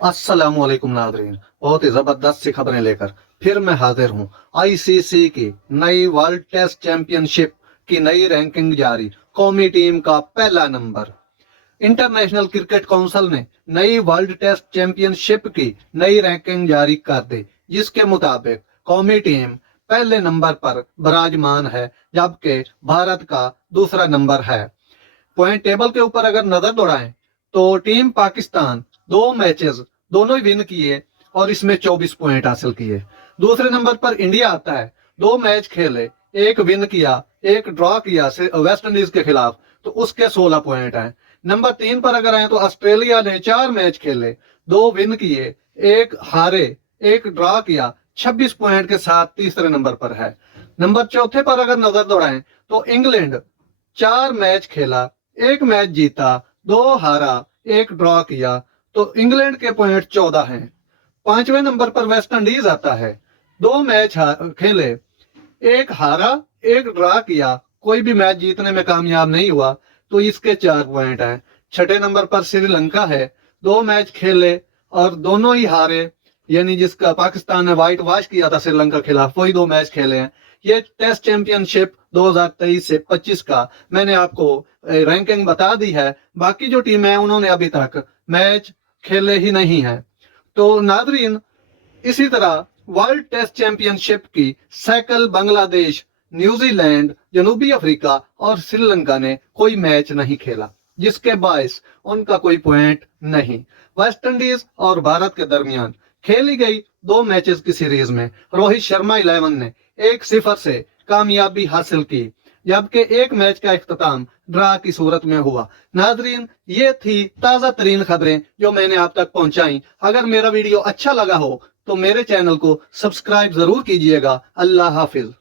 अस्सलामुअलैकुम नादरीन, बहुत ही जबरदस्त सी खबरें लेकर फिर मैं हाजिर हूँ। आईसीसी की नई वर्ल्ड टेस्ट चैंपियनशिप की नई रैंकिंग जारी। कौमी टीम का पहला नंबर। इंटरनेशनल क्रिकेट काउंसिल ने नई वर्ल्ड टेस्ट चैंपियनशिप की नई रैंकिंग जारी कर दी, जिसके मुताबिक कौमी टीम पहले नंबर पर विराजमान है, जबकि भारत का दूसरा नंबर है। पॉइंट टेबल के ऊपर अगर नजर दौड़ाएं तो टीम पाकिस्तान दो मैचेस दोनों ही विन किए और इसमें 24 पॉइंट हासिल किए। दूसरे नंबर पर इंडिया आता है, दो मैच खेले, एक विन किया, एक ड्रॉ किया वेस्ट इंडीज के खिलाफ, तो उसके 16 पॉइंट हैं। नंबर 3 पर अगर आए तो ऑस्ट्रेलिया ने 4 मैच खेले, दो विन किए, एक हारे, एक ड्रॉ किया, 26 पॉइंट के साथ तीसरे नंबर पर है। नंबर चौथे पर अगर नजर दौड़ाएं तो इंग्लैंड 4 मैच खेला, एक मैच जीता, दो हारा, एक ड्रॉ किया, तो इंग्लैंड के पॉइंट 14 हैं। पांचवें नंबर पर वेस्ट इंडीज आता है, दो मैच खेले, एक हारा, एक ड्रॉ किया, कोई भी मैच जीतने में कामयाब नहीं हुआ, तो इसके 4 पॉइंट हैं। छठे नंबर पर श्रीलंका है, दो मैच खेले और दोनों ही हारे, यानी जिसका पाकिस्तान ने व्हाइट वॉश किया था श्रीलंका के खिलाफ, वही दो मैच खेले हैं। ये टेस्ट चैंपियनशिप 2023 से 25 का मैंने आपको रैंकिंग बता दी है। बाकी जो टीम है उन्होंने अभी तक मैच खेले ही नहीं है। तो नादरीन, इसी तरह वर्ल्ड टेस्ट चैंपियनशिप की साइकिल बांग्लादेश, न्यूजीलैंड, जनूबी अफ्रीका और श्रीलंका ने कोई मैच नहीं खेला, जिसके बायस उनका कोई पॉइंट नहीं। वेस्ट इंडीज और भारत के दरमियान खेली गई दो मैचेस की सीरीज में रोहित शर्मा 11 ने 1-0 से कामयाबी हासिल की, जबकि एक मैच का इख्तिताम ड्रा की सूरत में हुआ। नाजरीन, ये थी ताजा तरीन खबरें जो मैंने आप तक पहुंचाई। अगर मेरा वीडियो अच्छा लगा हो तो मेरे चैनल को सब्सक्राइब जरूर कीजिएगा। अल्लाह हाफिज।